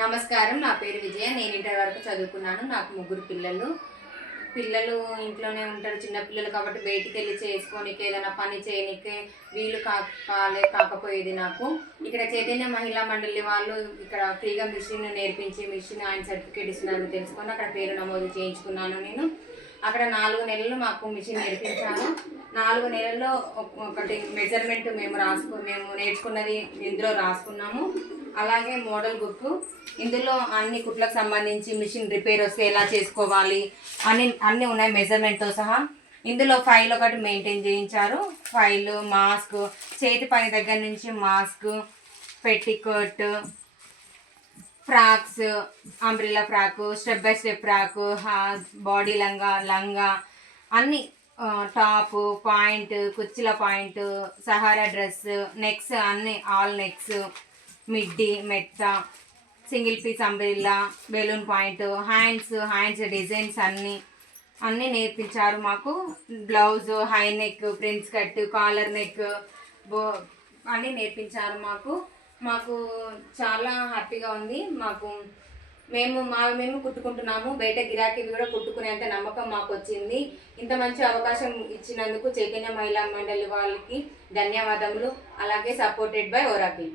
నమస్కారం. నా పేరు విజయ. నేను ఇంటర్ వరకు చదువుకున్నాను. నాకు ముగ్గురు పిల్లలు. పిల్లలు ఇంట్లోనే ఉంటారు. చిన్న పిల్లలు కాబట్టి బయటికెళ్ళి చేసుకోనికి, ఏదైనా పని చేయనీకి వీలు కాకపోయేది నాకు. ఇక్కడ చైతన్య మహిళా మండలి వాళ్ళు ఇక్కడ ఫ్రీగా మిషన్ నేర్పించి, మిషన్ ఆయన సర్టిఫికేట్ ఇస్తున్నారని తెలుసుకొని అక్కడ పేరు నమోదు చేయించుకున్నాను నేను. అక్కడ 4 నెలలు మాకు మిషన్ నేర్పించాను. 4 నెలల్లో ఒకటి మెజర్మెంట్ మేము నేర్చుకున్నది ఇందులో రాసుకున్నాము. అలాగే మోడల్ బుక్, ఇందులో అన్ని కుట్లకు సంబంధించి మిషన్ రిపేర్ వస్తే ఎలా చేసుకోవాలి అన్నీ ఉన్నాయి మెజర్మెంట్తో సహా. ఇందులో ఫైల్ ఒకటి మెయింటైన్ చేయించారు. ఫైల్, మాస్క్, చేతి పని దగ్గర నుంచి mask, petticoat, frocks, umbrella frock, step by step frock, body లంగా అన్నీ, టాపు, పాయింట్, కుర్చీల పాయింట్, సహారా డ్రెస్, నెక్స్ అన్నీ, ఆల్ నెక్స్, మిడ్డీ, మెట్ట, single piece umbrella, balloon point, hands designs అన్నీ నేర్పించారు మాకు. Blouse, high neck, prince cut, collar neck అన్నీ నేర్పించారు మాకు చాలా హ్యాపీగా ఉంది. మేము కుట్టుకుంటున్నాము. బయట గిరాకీ కూడా కుట్టుకునేంత నమ్మకం మాకు వచ్చింది. ఇంత మంచి అవకాశం ఇచ్చినందుకు చైతన్య మహిళా మండలి వాళ్ళకి ధన్యవాదములు. అలాగే సపోర్టెడ్ బై ఓరాకిల్.